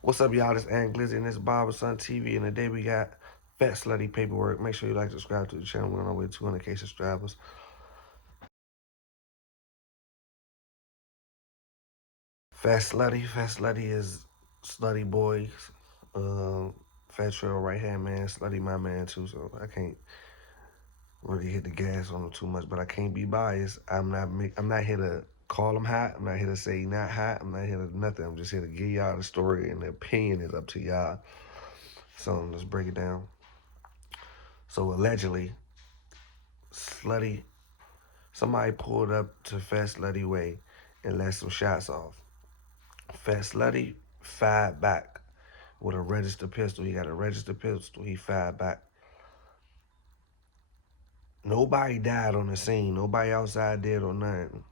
What's up, y'all? This Aint and this Barberson TV, and today we got Fat Slutty Paperwork. Make sure you like, subscribe to the channel. We're on our way to 200K subscribers. Fat Slutty is Slutty Boy, Fat Trail right hand man, Slutty my man too. So I can't really hit the gas on him too much, but I can't be biased. I'm not here to call him hot. I'm not here to say he not hot. I'm not here to nothing. I'm just here to give y'all the story, and the opinion is up to y'all. So let's break it down. So allegedly, Slutty Somebody pulled up to Fat Slutty Way and let some shots off. Fat Slutty fired back with a registered pistol. He got a registered pistol. He fired back. Nobody died on the scene. Nobody outside dead or nothing.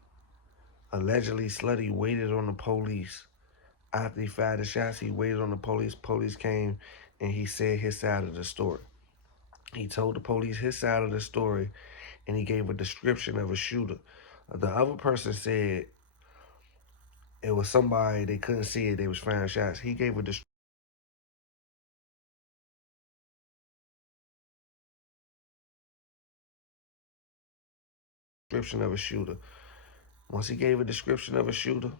Allegedly, Slutty waited on the police. After he fired the shots, he waited on the police. Police came and he said his side of the story. He told the police his side of the story and he gave a description of a shooter. The other person said it was somebody they couldn't see it. They was firing shots. He gave a description of a shooter. Once he gave a description of a shooter,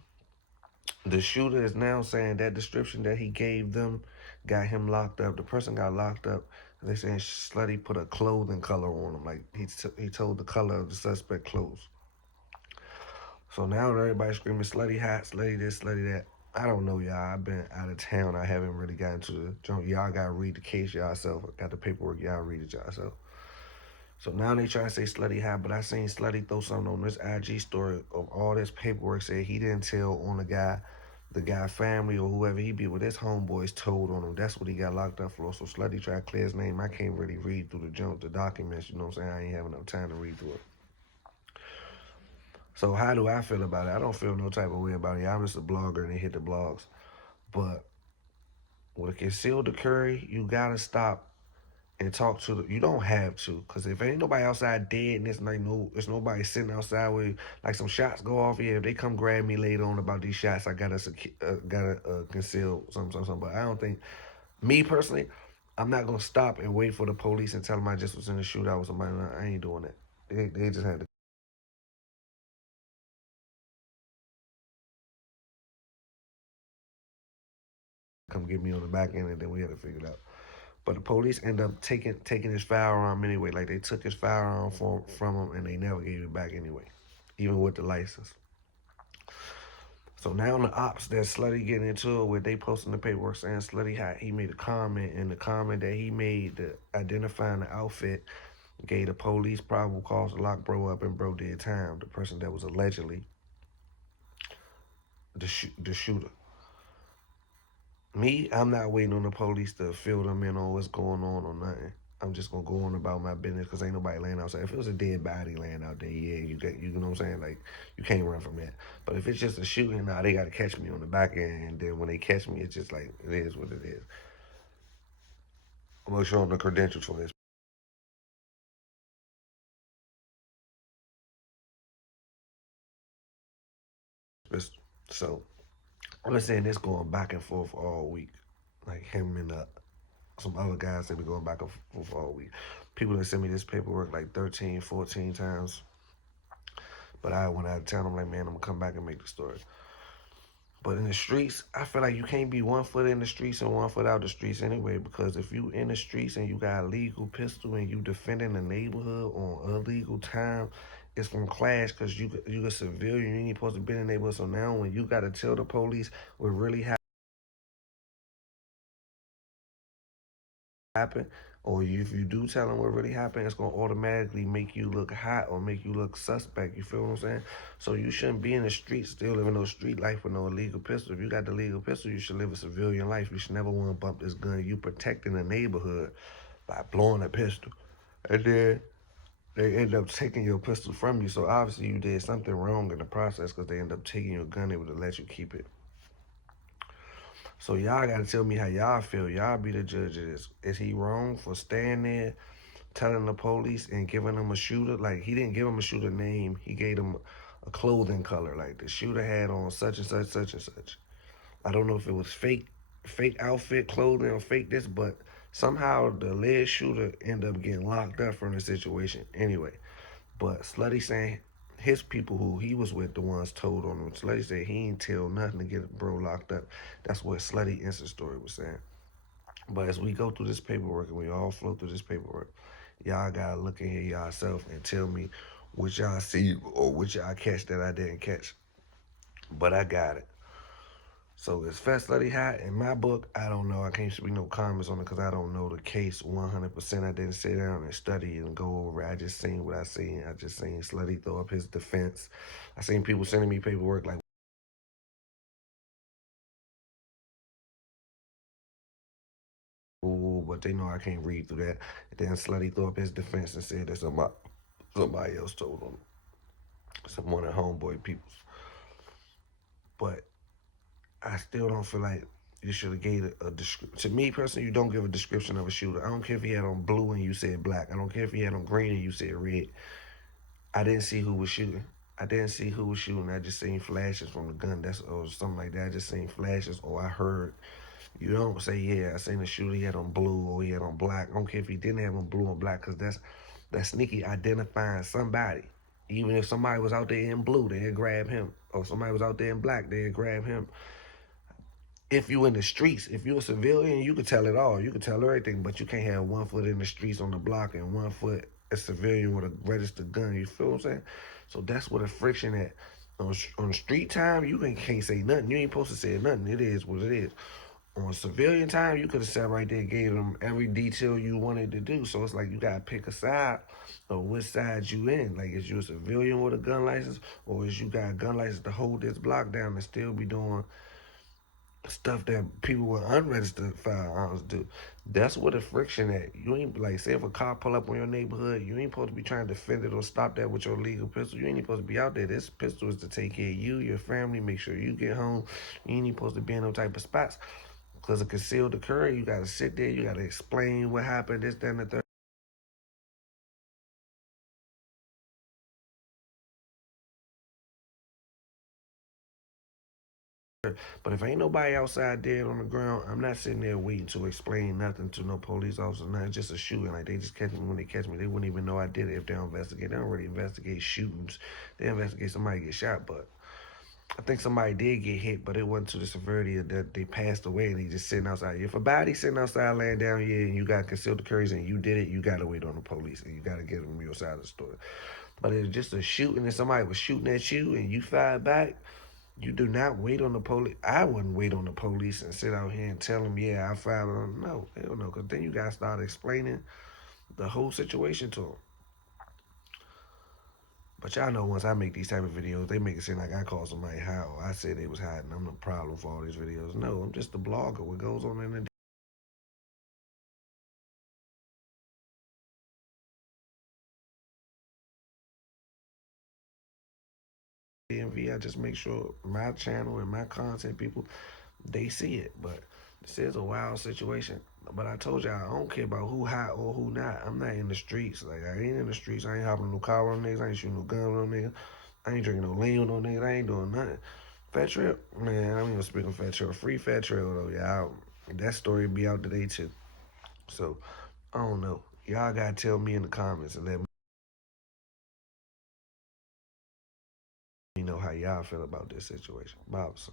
the shooter is now saying that description that he gave them got him locked up. The person got locked up. They saying Slutty put a clothing color on him, like he told the color of the suspect clothes. So now everybody's screaming Slutty hot, Slutty this, Slutty that. I don't know, y'all. I've been out of town. I haven't really gotten to the junk. Y'all gotta read the case yourself. Got the paperwork. Y'all read it yourself. So now they try to say Slutty hot, but I seen Slutty throw something on this IG story of all this paperwork said he didn't tell on the guy family or whoever he be with. His homeboys told on him. That's what he got locked up for. So Slutty tried to clear his name. I can't really read through the documents. You know what I'm saying? I ain't have enough time to read through it. So how do I feel about it? I don't feel no type of way about it. I'm just a blogger and they hit the blogs. But with a concealed carry, you gotta stop and talk to the. You don't have to, cause if ain't nobody outside dead and it's nobody sitting outside with like some shots go off. Yeah, if they come grab me later on about these shots, I gotta conceal something. But I don't think me personally, I'm not gonna stop and wait for the police and tell them I just was in a shootout with somebody. I ain't doing that. They just had to come get me on the back end and then we had to figure it out. But the police end up taking his firearm anyway. Like they took his firearm from him and they never gave it back anyway, even with the license. So now the ops that Slutty getting into it with, they posting the paperwork saying Slutty he made a comment, and the comment that he made, identifying the outfit, gave the police probable cause to lock bro up, and bro did time. The person that was allegedly the shooter. Me, I'm not waiting on the police to fill them in on what's going on or nothing. I'm just gonna go on about my business because ain't nobody laying outside. If it was a dead body laying out there, yeah, you know what I'm saying? Like you can't run from that. But if it's just a shooting, nah, they gotta catch me on the back end, and then when they catch me, it's just like it is what it is. I'm gonna show them the credentials for this. So I'm saying this going back and forth all week, like him and some other guys that be going back and forth all week. People that send me this paperwork like 13, 14 times. But I went out of town. I'm like, man, I'm gonna come back and make the story. But in the streets, I feel like you can't be 1 foot in the streets and 1 foot out the streets anyway. Because if you in the streets and you got a legal pistol and you defending the neighborhood on illegal time, it's gonna clash. Because you a civilian, you ain't supposed to be in the neighborhood. So now when you gotta tell the police what really happened, or if you do tell them what really happened, it's gonna automatically make you look hot or make you look suspect. You feel what I'm saying? So you shouldn't be in the streets still living no street life with no illegal pistol. If you got the legal pistol, you should live a civilian life. You should never want to bump this gun. You protecting the neighborhood by blowing a pistol, and then they end up taking your pistol from you. So obviously you did something wrong in the process because they end up taking your gun. They would have let you keep it. So y'all gotta tell me how y'all feel. Y'all be the judge of this. Is he wrong for staying there, telling the police and giving them a shooter? Like he didn't give him a shooter name. He gave him a clothing color. Like the shooter had on such and such, such and such. I don't know if it was fake fake outfit, clothing, or fake this, but somehow the lead shooter ended up getting locked up from the situation anyway. But Slutty saying his people who he was with, the ones told on him. Slutty said he ain't tell nothing to get bro locked up. That's what Slutty Insta story was saying. But as we go through this paperwork and we all flow through this paperwork, y'all gotta look in here yourself and tell me what y'all see or what y'all catch that I didn't catch. But I got it. So is Fat Slutty hot? In my book, I don't know. I can't speak no comments on it because I don't know the case 100%. I didn't sit down and study and go over it. I just seen what I seen. I just seen Slutty throw up his defense. I seen people sending me paperwork like, ooh, but they know I can't read through that. And then Slutty threw up his defense and said that somebody else told him. Some one of homeboy peoples. But I still don't feel like you should have gave a description. To me personally, you don't give a description of a shooter. I don't care if he had on blue and you said black. I don't care if he had on green and you said red. I didn't see who was shooting. I didn't see who was shooting. I just seen flashes from the gun. That's or something like that. I just seen flashes or I heard. You don't say, yeah, I seen the shooter. He had on blue or he had on black. I don't care if he didn't have on blue or black because that's sneaky identifying somebody. Even if somebody was out there in blue, they'd grab him. Or somebody was out there in black, they'd grab him. If you in the streets, if you're a civilian, you could tell it all. You could tell everything, but you can't have 1 foot in the streets on the block and 1 foot a civilian with a registered gun. You feel what I'm saying? So that's where the friction at. On street time, you can't say nothing. You ain't supposed to say nothing. It is what it is. On civilian time, you could have sat right there and gave them every detail you wanted to do. So it's like you gotta pick a side of which side you in. Like, is you a civilian with a gun license, or is you got a gun license to hold this block down and still be doing stuff that people with unregistered firearms do. That's where the friction at. You ain't like say if a car pull up on your neighborhood, you ain't supposed to be trying to defend it or stop that with your legal pistol. You ain't supposed to be out there. This pistol is to take care of you, your family, make sure you get home. You ain't supposed to be in no type of spots. Because of concealed carry, you gotta sit there, you gotta explain what happened, this, that, and the third. But if ain't nobody outside dead on the ground, I'm not sitting there waiting to explain nothing to no police officer. Nothing, just a shooting. Like they just catch me when they catch me. They wouldn't even know I did it if they don't investigate. They don't really investigate shootings. They investigate somebody get shot. But I think somebody did get hit, but it wasn't to the severity that they passed away and they just sitting outside. If a body sitting outside laying down here and you got concealed carries and you did it, you gotta wait on the police and you gotta get them your side of the story. But it's just a shooting and somebody was shooting at you and you fired back. You do not wait on the police. I wouldn't wait on the police and sit out here and tell them, yeah, I fired on them. No, hell no, because then you got to start explaining the whole situation to them. But y'all know once I make these type of videos, they make it seem like I called somebody high or I said they was high and I'm the problem for all these videos. No, I'm just a blogger. What goes on in the DMV, I just make sure my channel and my content people, they see it. But this is a wild situation. But I told y'all, I don't care about who hot or who not. I'm not in the streets. Like, I ain't in the streets. I ain't hopping no car on niggas. I ain't shooting no gun on niggas. I ain't drinking no lean on no niggas. I ain't doing nothing. Fat Trail, man, I'm gonna speak on Fat Trail. Free Fat Trail, though, y'all. That story be out today, too. So, I don't know. Y'all gotta tell me in the comments and let me know how y'all feel about this situation. Bobson.